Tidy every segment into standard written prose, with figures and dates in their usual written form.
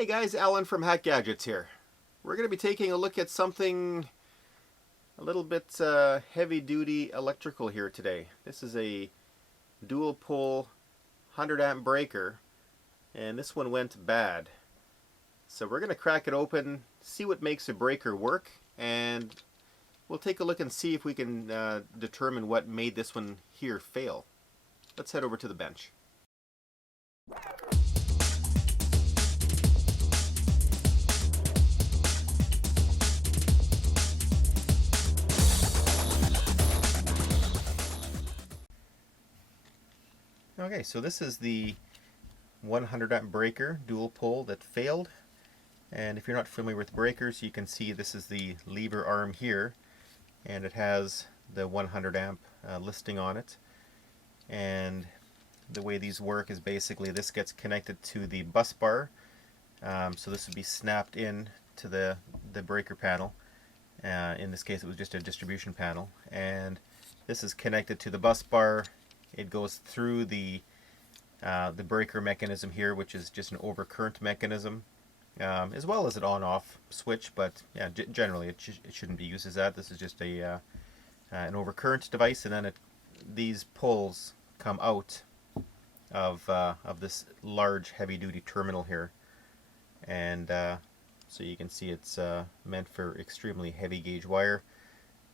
Hey guys, Alan from Hack Gadgets here. We're going to be taking a look at something a little bit heavy duty electrical here today. This is a dual pole 100 amp breaker, and this one went bad. So we're going to crack it open, see what makes a breaker work, and we'll take a look and see if we can determine what made this one here fail. Let's head over to the bench. Okay, so this is the 100 amp breaker dual pole that failed. And if you're not familiar with breakers, you can see this is the lever arm here, and it has the 100 amp listing on it. And the way these work is basically this gets connected to the bus bar. So this would be snapped in to the breaker panel. In this case it was just a distribution panel, and this is connected to the bus bar. It goes through the breaker mechanism here, which is just an overcurrent mechanism, as well as an on-off switch, but yeah, generally it shouldn't be used as that. This is just an overcurrent device, and then these poles come out of this large heavy-duty terminal here, and so you can see it's meant for extremely heavy gauge wire.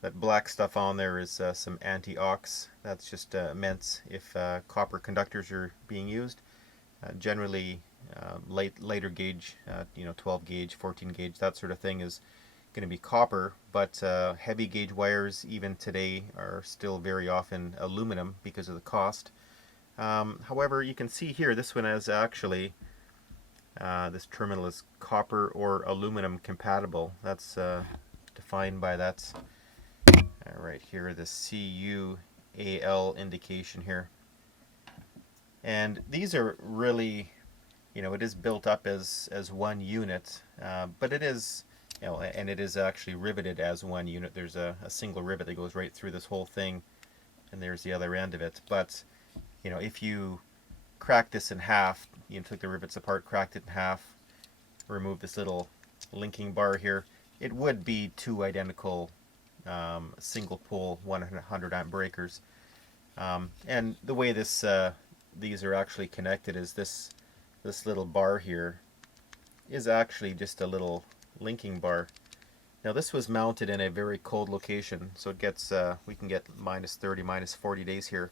That black stuff on there is some anti-aux. That's just meant if copper conductors are being used. Generally, later gauge, 12 gauge, 14 gauge, that sort of thing is going to be copper. But heavy gauge wires, even today, are still very often aluminum because of the cost. However, you can see here this one is actually this terminal is copper or aluminum compatible. That's defined by that. Right here, the CUAL indication here. And these are really, it is built up as one unit, but it is, and it is actually riveted as one unit. There's a single rivet that goes right through this whole thing, and there's the other end of it. But, if you crack this in half, took the rivets apart, cracked it in half, remove this little linking bar here, it would be two identical single pole 100 amp breakers. And the way these are actually connected is this little bar here is actually just a little linking bar. Now this was mounted in a very cold location, so it gets we can get -30, -40 days here,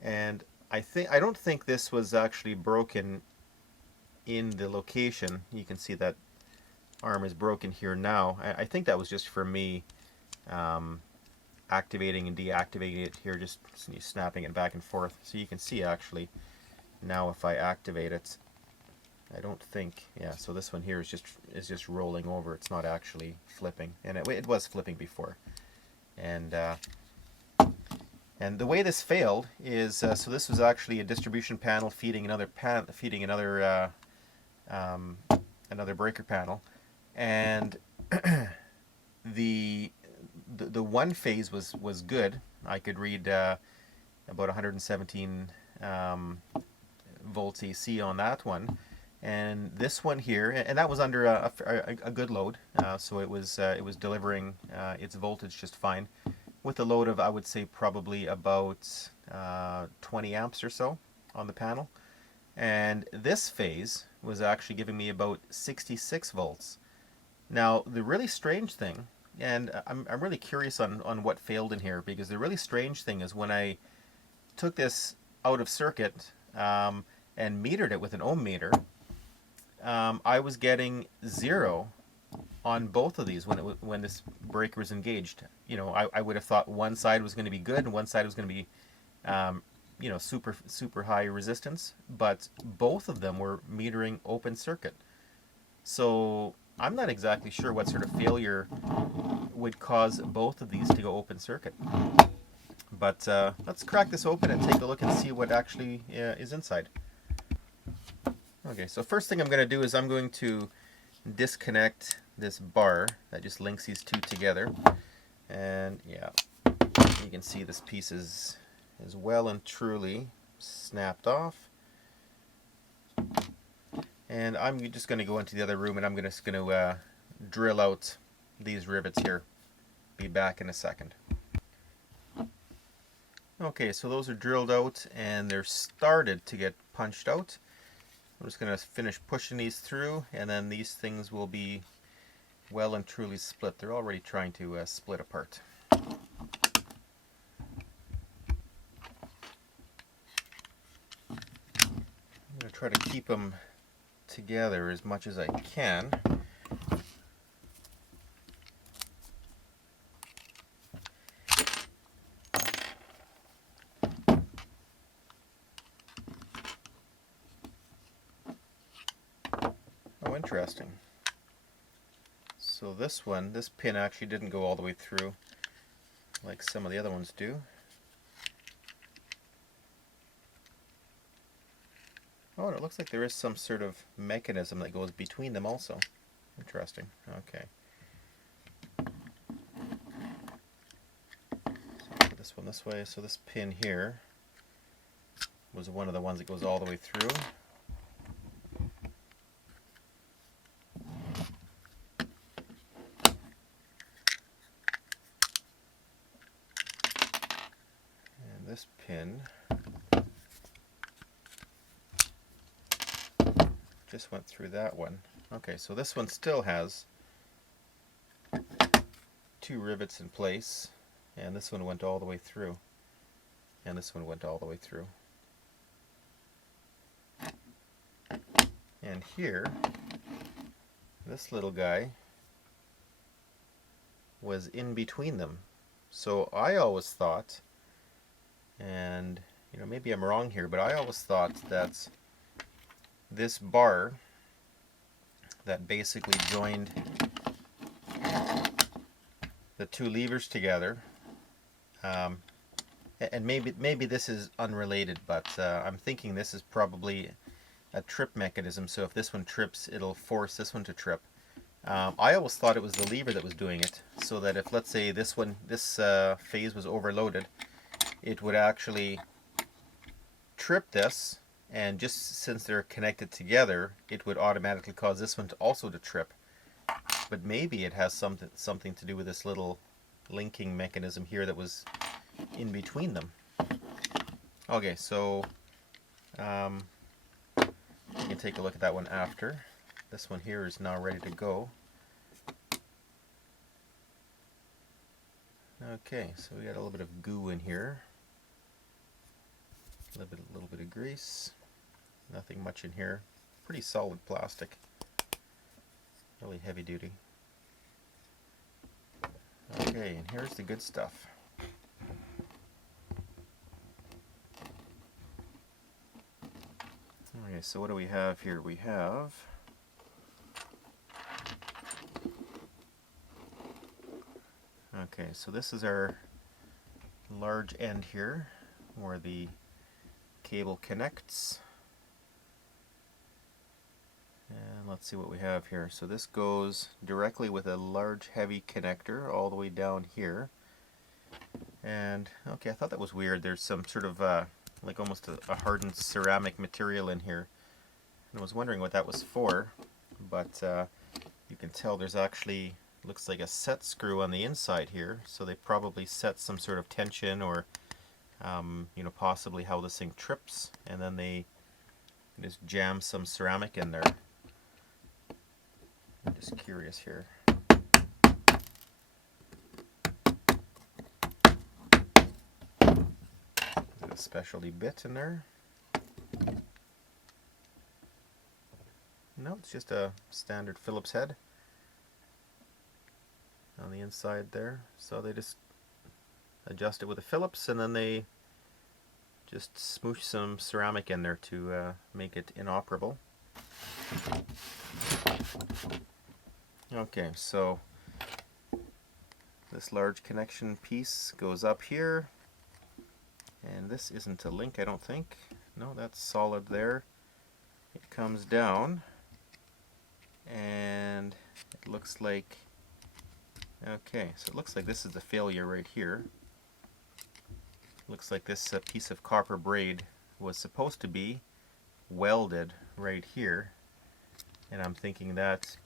and I don't think this was actually broken in the location. You can see that arm is broken here now. I think that was just for me activating and deactivating it here, just snapping it back and forth. So you can see actually now if I activate it, I don't think, yeah, so this one here is just rolling over. It's not actually flipping, and it was flipping before. And the way this failed is so this was actually a distribution panel feeding another another breaker panel, and the one phase was good. I could read about 117 volts AC on that one, and this one here, and that was under a good load, so it was delivering its voltage just fine, with a load of, I would say, probably about 20 amps or so on the panel. And this phase was actually giving me about 66 volts. Now the really strange thing, and I'm really curious on what failed in here, because the really strange thing is when I took this out of circuit and metered it with an ohm meter, I was getting 0 on both of these when this breaker was engaged. I would have thought one side was going to be good and one side was going to be super high resistance, but both of them were metering open circuit. So I'm not exactly sure what sort of failure would cause both of these to go open circuit. But let's crack this open and take a look and see what actually is inside. Okay, so first thing I'm going to do is I'm going to disconnect this bar that just links these two together. And yeah, you can see this piece is well and truly snapped off. And I'm just going to go into the other room and I'm just going to drill out these rivets here. Be back in a second. Okay, so those are drilled out and they're started to get punched out. I'm just going to finish pushing these through, and then these things will be well and truly split. They're already trying to split apart. I'm going to try to keep them together as much as I can. Oh, interesting. So this one, this pin actually didn't go all the way through like some of the other ones do. Oh, and it looks like there is some sort of mechanism that goes between them also. Interesting. Okay. So put this one this way. So this pin here was one of the ones that goes all the way through. And this pin just went through that one. Okay, so this one still has 2 rivets in place, and this one went all the way through, and this one went all the way through. And here, this little guy was in between them. So I always thought, and maybe I'm wrong here, but I always thought that this bar that basically joined the 2 levers together, and maybe this is unrelated, but I'm thinking this is probably a trip mechanism. So if this one trips, it'll force this one to trip. I always thought it was the lever that was doing it, so that if, let's say, this phase was overloaded, it would actually trip this, and just since they're connected together, it would automatically cause this one to also to trip. But maybe it has something to do with this little linking mechanism here that was in between them. Okay, so you can take a look at that one after. This one here is now ready to go. Okay, so we got a little bit of goo in here. A little bit of grease. Nothing much in here. Pretty solid plastic. Really heavy duty. Okay, and here's the good stuff. Okay, so what do we have here? We have okay, so this is our large end here where the cable connects. And let's see what we have here. So this goes directly with a large heavy connector all the way down here. And okay, I thought that was weird. There's some sort of like almost a hardened ceramic material in here. And I was wondering what that was for, but you can tell there's actually, looks like a set screw on the inside here, so they probably set some sort of tension, or possibly how this thing trips, and then they just jam some ceramic in there. I'm just curious here. Is it a specialty bit in there? No, it's just a standard Phillips head on the inside there. So they just adjust it with a Phillips, and then they just smoosh some ceramic in there to make it inoperable. Okay, so this large connection piece goes up here, and this isn't a link, I don't think. No, that's solid there. It comes down, and it looks like, okay, so it looks like this is the failure right here. Looks like this piece of copper braid was supposed to be welded right here, And I'm thinking that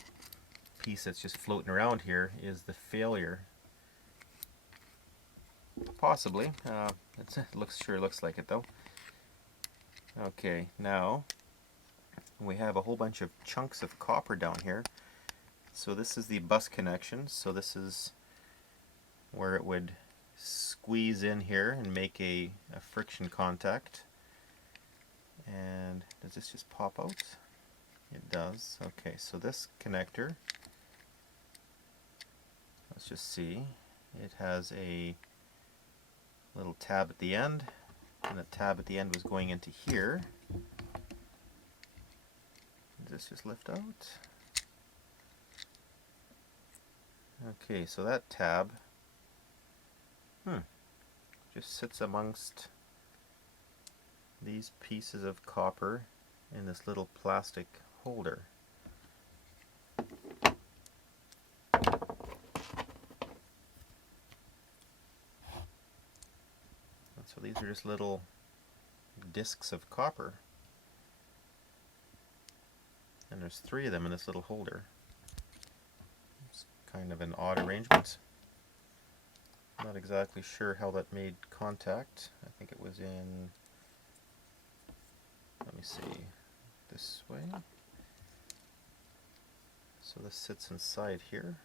piece that's just floating around here is the failure. Possibly. Sure looks like it though. Okay, now we have a whole bunch of chunks of copper down here. So this is the bus connection. So this is where it would squeeze in here and make a friction contact. And does this just pop out? It does. Okay, so this connector, let's just see, it has a little tab at the end, and the tab at the end was going into here. Does this just lift out? Okay, so that tab just sits amongst these pieces of copper in this little plastic holder. So these are just little discs of copper, and there's 3 of them in this little holder. It's kind of an odd arrangement. Not exactly sure how that made contact. I think it was in, let me see, this way. So this sits inside here.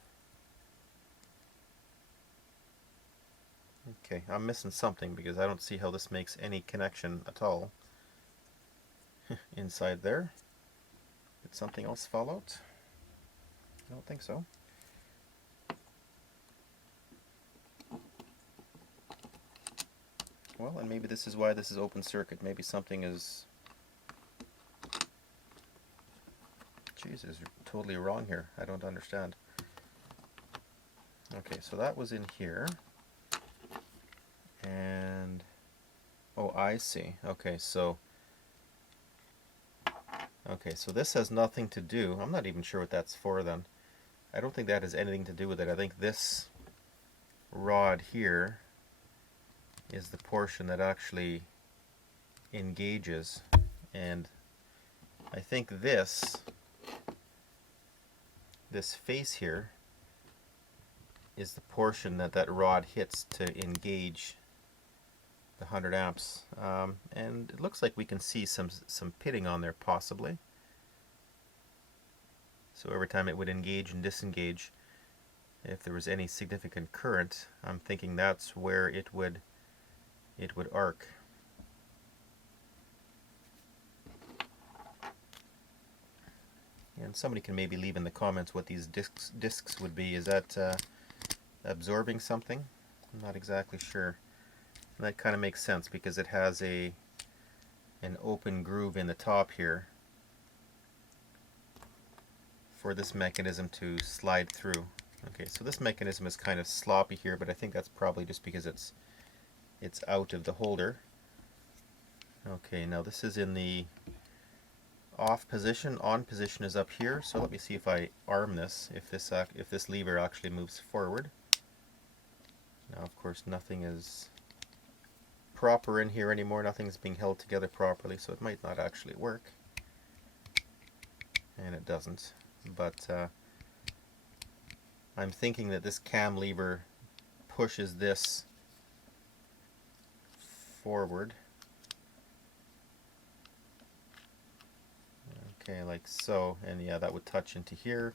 Okay, I'm missing something because I don't see how this makes any connection at all inside there. Did something else fall out? I don't think so. Well, and maybe this is why this is open circuit. Maybe something is... Jesus, totally wrong here. I don't understand. Okay, so that was in here. And... oh, I see. Okay, so this has nothing to do... I'm not even sure what that's for then. I don't think that has anything to do with it. I think this rod here is the portion that actually engages, and I think this face here is the portion that that rod hits to engage the 100 amps. And it looks like we can see some pitting on there possibly. So every time it would engage and disengage, if there was any significant current, I'm thinking that's where it would arc. And somebody can maybe leave in the comments what these discs would be. Is that absorbing something? I'm not exactly sure. And that kind of makes sense because it has an open groove in the top here for this mechanism to slide through. Okay, so this mechanism is kind of sloppy here, but I think that's probably just because it's out of the holder. Okay, now this is in the off position. On position is up here. So let me see if I arm this, if this lever actually moves forward. Now, of course, nothing is proper in here anymore. Nothing's being held together properly, so it might not actually work. And it doesn't. But I'm thinking that this cam lever pushes this forward. Okay, like so, and yeah, that would touch into here.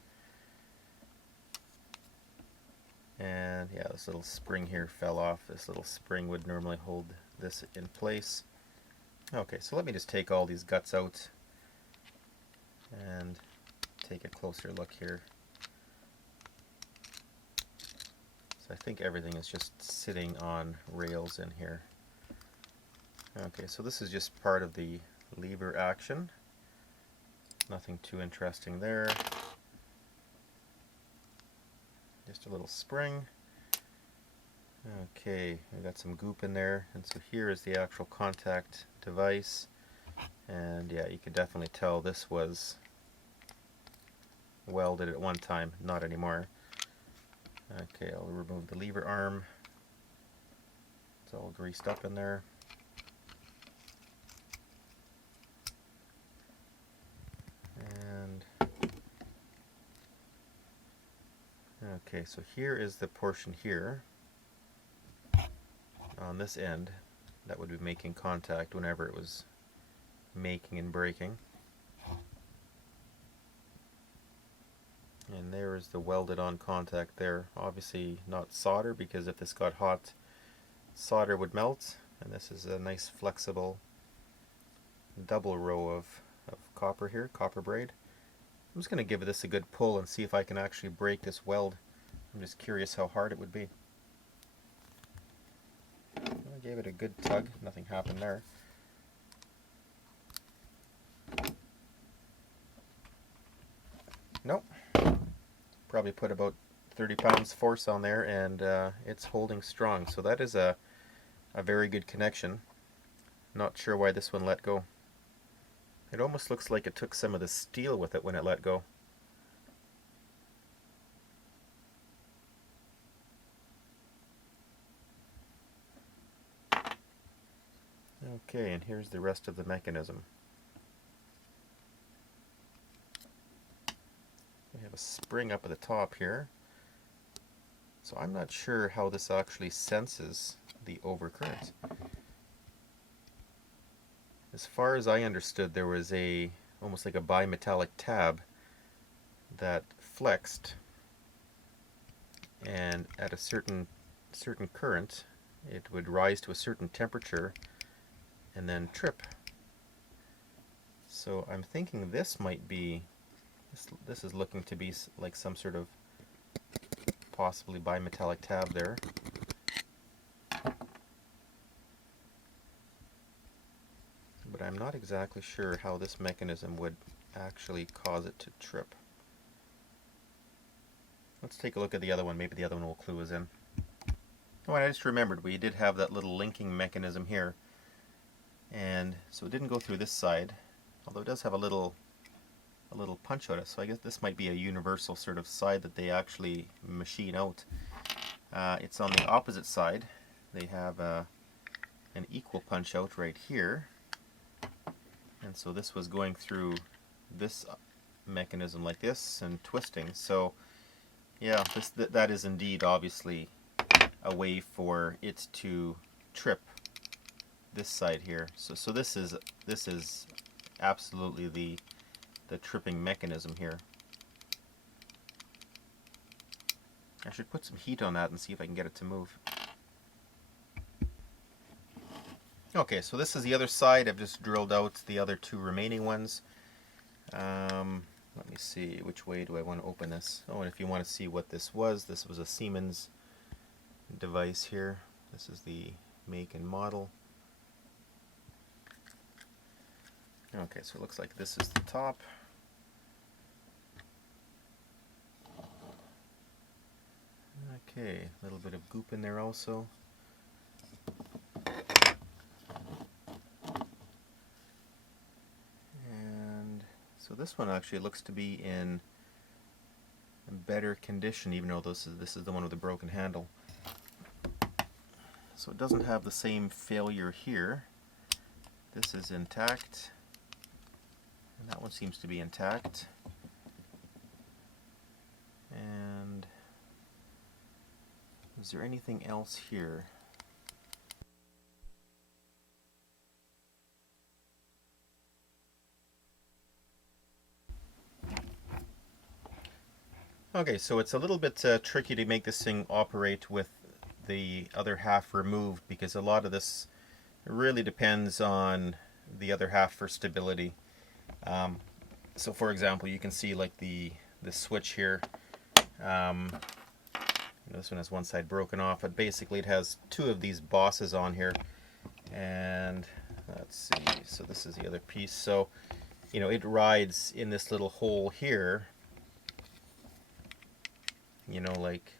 And yeah, this little spring here fell off. This little spring would normally hold this in place. Okay, so let me just take all these guts out and take a closer look here. So I think everything is just sitting on rails in here. Okay, so this is just part of the lever action. Nothing too interesting there. Just a little spring. Okay, we got some goop in there, and so here is the actual contact device. And yeah, you can definitely tell this was welded at one time, not anymore. Okay, I'll remove the lever arm. It's all greased up in there. And Okay, so here is the portion here on this end that would be making contact whenever it was making and breaking. And there is the welded on contact there. Obviously not solder, because if this got hot, solder would melt. And this is a nice flexible double row of copper here, copper braid. I'm just going to give this a good pull and see if I can actually break this weld. I'm just curious how hard it would be. I gave it a good tug, nothing happened there. Nope. Probably put about 30 pounds force on there, and it's holding strong. So that is a very good connection. Not sure why this one let go. It almost looks like it took some of the steel with it when it let go. Okay, and here's the rest of the mechanism. We have a spring up at the top here. So I'm not sure how this actually senses the overcurrent. As far as I understood, there was almost like a bimetallic tab that flexed, and at a certain current it would rise to a certain temperature and then trip. So I'm thinking this might be, this is looking to be like some sort of possibly bimetallic tab there. But I'm not exactly sure how this mechanism would actually cause it to trip. Let's take a look at the other one. Maybe the other one will clue us in. Oh, and I just remembered we did have that little linking mechanism here. And so it didn't go through this side, although it does have a little punch out. So I guess this might be a universal sort of side that they actually machine out. It's on the opposite side. They have an equal punch out right here. And so this was going through this mechanism like this and twisting. So yeah, that is indeed obviously a way for it to trip this side here. So this is absolutely the tripping mechanism here. I should put some heat on that and see if I can get it to move. Okay, so this is the other side. I've just drilled out the other two remaining ones. Let me see, which way do I want to open this? Oh, and if you want to see what this was a Siemens device here. This is the make and model. Okay, so it looks like this is the top. Okay, a little bit of goop in there also. And so this one actually looks to be in better condition, even though this is the one with the broken handle. So it doesn't have the same failure here. This is intact, and that one seems to be intact. And is there anything else here? Okay, so it's a little bit tricky to make this thing operate with the other half removed, because a lot of this really depends on the other half for stability. So for example, you can see like the switch here. This one has one side broken off, but basically it has two of these bosses on here. And let's see, so this is the other piece. So it rides in this little hole here,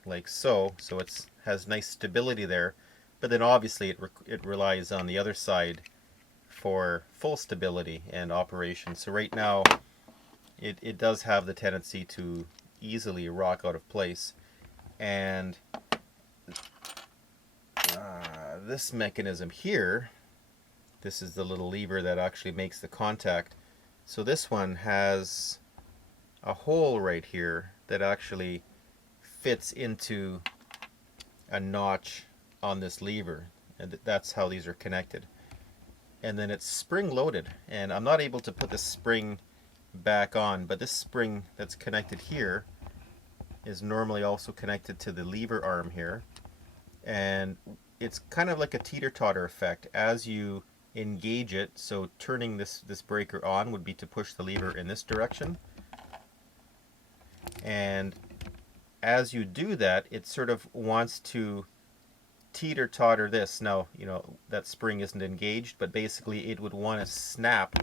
like so. So it has nice stability there, but then obviously it relies on the other side for full stability and operation. So right now it does have the tendency to easily rock out of place. And this mechanism here, this is the little lever that actually makes the contact. So this one has a hole right here that actually fits into a notch on this lever, and that's how these are connected. And then it's spring loaded, and I'm not able to put the spring back on, but this spring that's connected here is normally also connected to the lever arm here, and it's kind of like a teeter-totter effect as you engage it. So turning this breaker on would be to push the lever in this direction, and as you do that, it sort of wants to teeter-totter this. Now, you know, that spring isn't engaged, but basically it would want to snap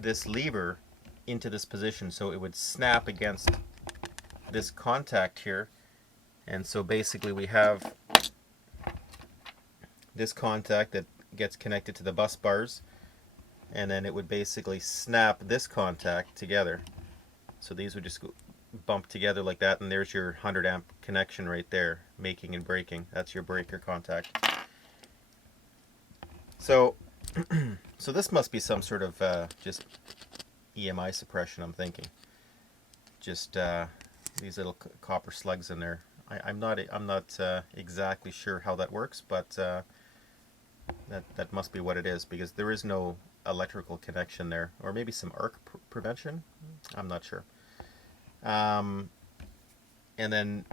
this lever into this position, so it would snap against this contact here. And so basically we have this contact that gets connected to the bus bars, and then it would basically snap this contact together. So these would just go bump together like that, and there's your 100 amp connection right there, making and breaking. That's your breaker contact. So so this must be some sort of just EMI suppression, I'm thinking. Just these little copper slugs in there. I'm not exactly sure how that works, but that must be what it is, because there is no electrical connection there, or maybe some arc prevention. I'm not sure. And then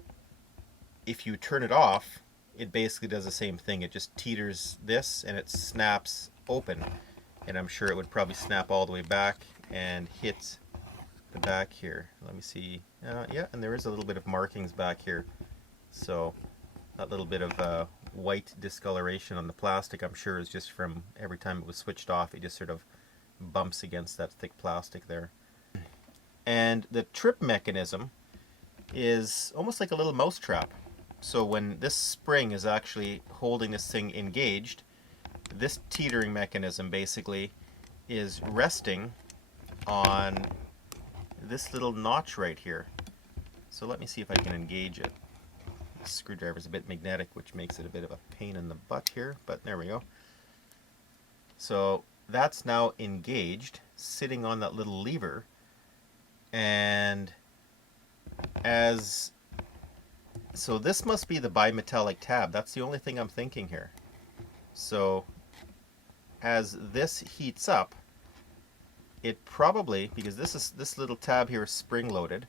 if you turn it off, it basically does the same thing. It just teeters this and it snaps open, and I'm sure it would probably snap all the way back and hit the back here. Let me see. Yeah, and there is a little bit of markings back here, so that little bit of white discoloration on the plastic, I'm sure, is just from every time it was switched off, it just sort of bumps against that thick plastic there. And the trip mechanism is almost like a little mouse trap. So when this spring is actually holding this thing engaged, this teetering mechanism basically is resting on this little notch right here. So let me see if I can engage it. The screwdriver is a bit magnetic, which makes it a bit of a pain in the butt here, but there we go. So that's now engaged, sitting on that little lever. And so this must be the bimetallic tab. That's the only thing I'm thinking here. So as this heats up, it probably, because this little tab here is spring loaded,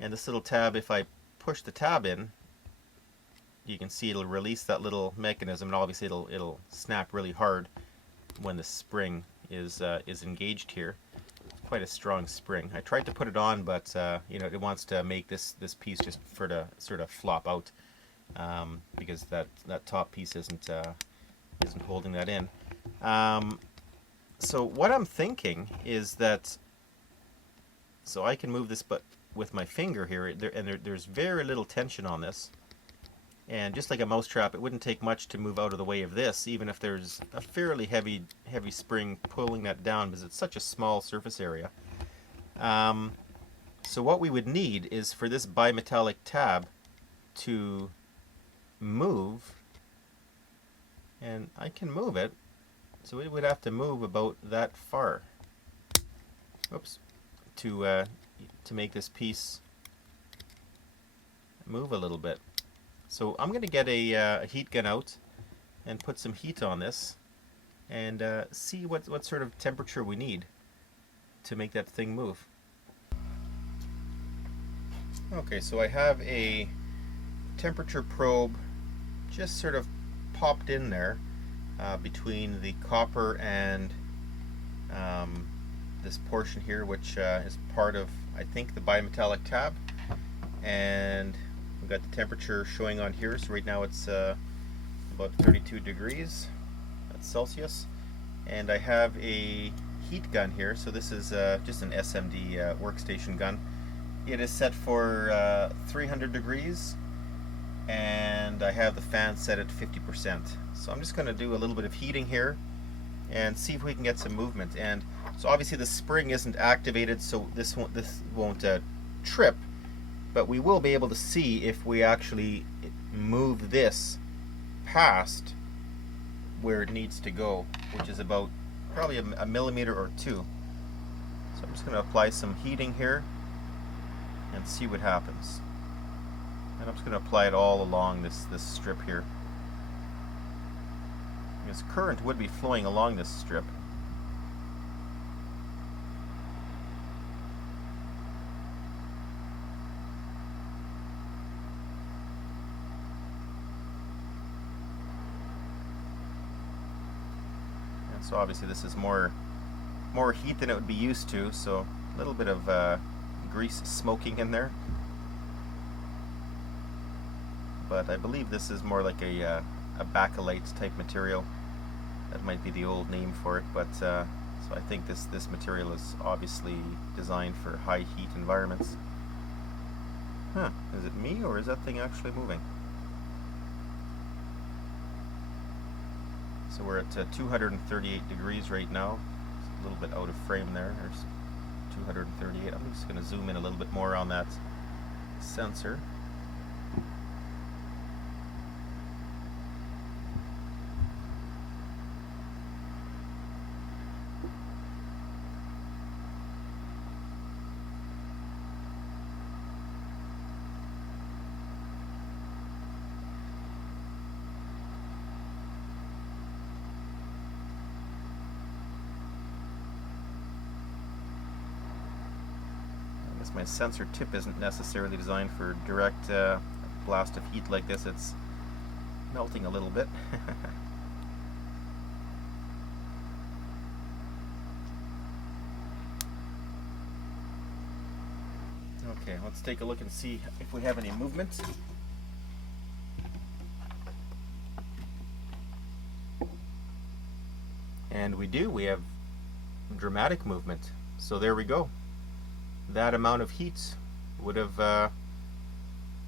and this little tab, if I push the tab in, you can see it'll release that little mechanism, and obviously it'll snap really hard when the spring is engaged here. Quite a strong spring. I tried to put it on, but you know, it wants to make this piece just for to sort of flop out, because that top piece isn't holding that in. So what I'm thinking is that, so I can move this, but with my finger here, there's very little tension on this, and just like a mouse trap, it wouldn't take much to move out of the way of this, even if there's a fairly heavy spring pulling that down, because it's such a small surface area. So what we would need is for this bimetallic tab to move, and I can move it, so it would have to move about that far. Oops. To make this piece move a little bit. So I'm going to get a heat gun out and put some heat on this, and see what sort of temperature we need to make that thing move. Okay, so I have a temperature probe just sort of popped in there between the copper and this portion here, which is part of, I think, the bimetallic tab, and we've got the temperature showing on here. So right now it's about 32 degrees, that's Celsius, and I have a heat gun here. So this is just an SMD workstation gun. It is set for 300 degrees, and I have the fan set at 50%. So I'm just going to do a little bit of heating here and see if we can get some movement. And so obviously the spring isn't activated, so this won't trip, but we will be able to see if we actually move this past where it needs to go, which is about probably a millimeter or two. So I'm just going to apply some heating here and see what happens. And I'm just going to apply it all along this strip here. Because current would be flowing along this strip. And so obviously this is more heat than it would be used to, so a little bit of grease smoking in there. But I believe this is more like a bakelite type material. That might be the old name for it, but so I think this material is obviously designed for high heat environments. Huh, is it me or is that thing actually moving? So we're at 238 degrees right now. It's a little bit out of frame there. There's 238. I'm just going to zoom in a little bit more on that sensor. My sensor tip isn't necessarily designed for direct blast of heat like this. It's melting a little bit. Okay, let's take a look and see if we have any movement. And we do. We have dramatic movement. So there we go. That amount of heat would have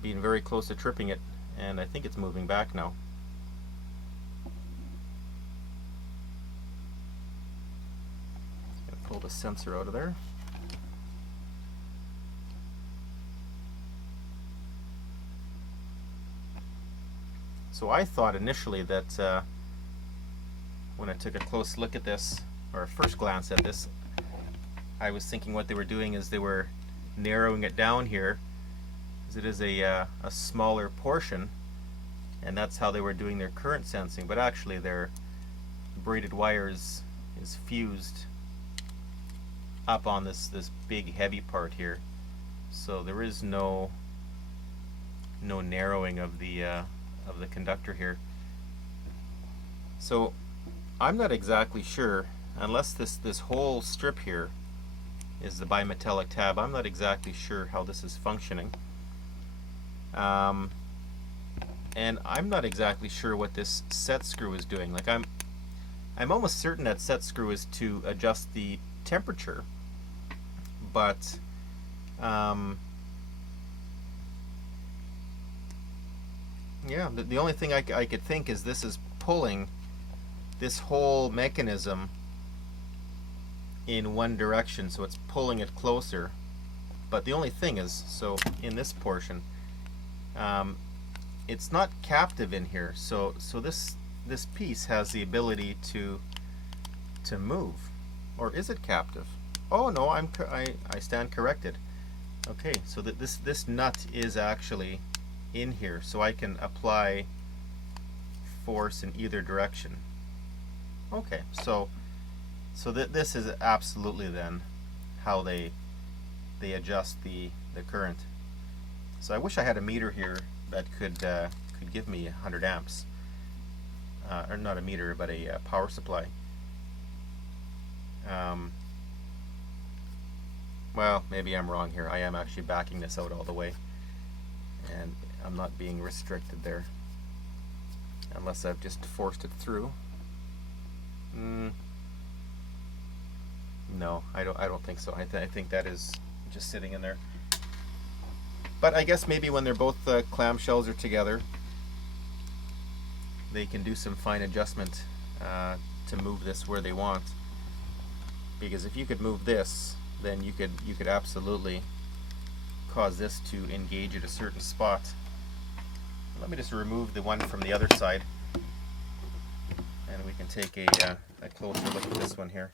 been very close to tripping it, and I think it's moving back now. Gonna pull the sensor out of there. So I thought initially that when I took a close look at this, or a first glance at this, I was thinking what they were doing is they were narrowing it down here, as it is a smaller portion, and that's how they were doing their current sensing. But actually their braided wires is fused up on this big heavy part here, so there is no narrowing of the conductor here. So I'm not exactly sure, unless this whole strip here is the bimetallic tab. I'm not exactly sure how this is functioning, and I'm not exactly sure what this set screw is doing. Like I'm almost certain that set screw is to adjust the temperature, but yeah, the only thing I could think is this is pulling this whole mechanism in one direction, so it's pulling it closer. But the only thing is, so in this portion, it's not captive in here, so this piece has the ability to move. Or is it captive? Oh no, I stand corrected. Okay, so that this nut is actually in here, so I can apply force in either direction. Okay, so this is absolutely then how they adjust the current. So I wish I had a meter here that could give me 100 amps, or not a meter, but a power supply. Well, maybe I'm wrong here. I am actually backing this out all the way, and I'm not being restricted there, unless I've just forced it through. No, I don't think so. I think that is just sitting in there. But I guess maybe when they're both clamshells are together, they can do some fine adjustment to move this where they want. Because if you could move this, then you could absolutely cause this to engage at a certain spot. Let me just remove the one from the other side, and we can take a closer look at this one here.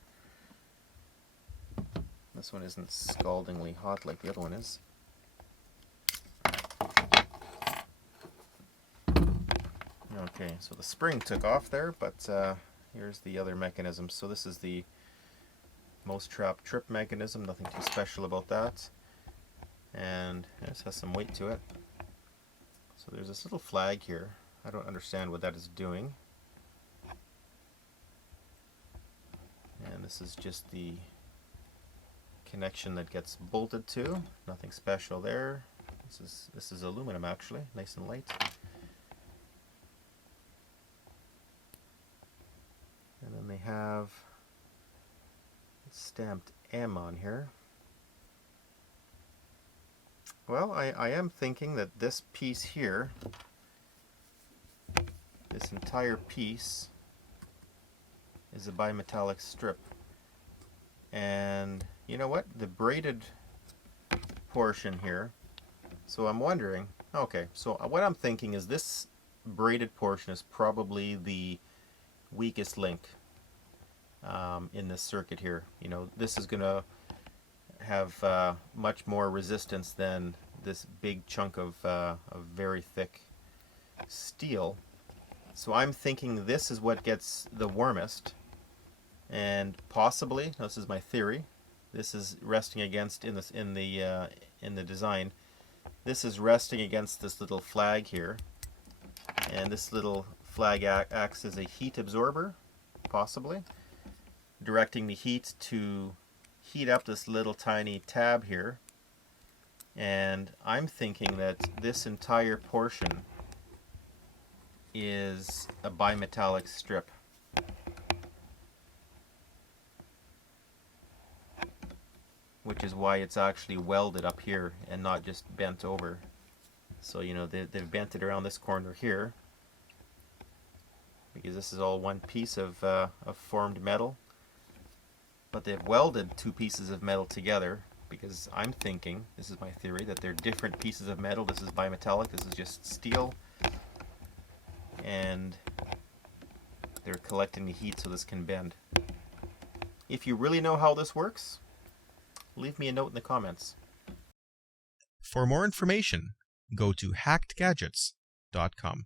This one isn't scaldingly hot like the other one is. Okay, so the spring took off there, but here's the other mechanism. So this is the most trap trip mechanism, nothing too special about that. And this has some weight to it. So there's this little flag here. I don't understand what that is doing. And this is just the connection that gets bolted to. Nothing special there. This is aluminum actually, nice and light. And then they have stamped M on here. Well, I am thinking that this piece here, this entire piece, is a bimetallic strip. And you know what? The braided portion here, so I'm wondering, okay, so what I'm thinking is this braided portion is probably the weakest link in this circuit here. You know, this is going to have much more resistance than this big chunk of very thick steel. So I'm thinking this is what gets the warmest, and possibly, this is my theory, this is resting against in the design. This is resting against this little flag here, and this little flag acts as a heat absorber, possibly, directing the heat to heat up this little tiny tab here. And I'm thinking that this entire portion is a bimetallic strip. Which is why it's actually welded up here and not just bent over. So, you know, they've bent it around this corner here, because this is all one piece of formed metal. But they've welded two pieces of metal together, because I'm thinking, this is my theory, that they're different pieces of metal. This is bimetallic, this is just steel. And they're collecting the heat so this can bend. If you really know how this works, leave me a note in the comments. For more information, go to hackedgadgets.com.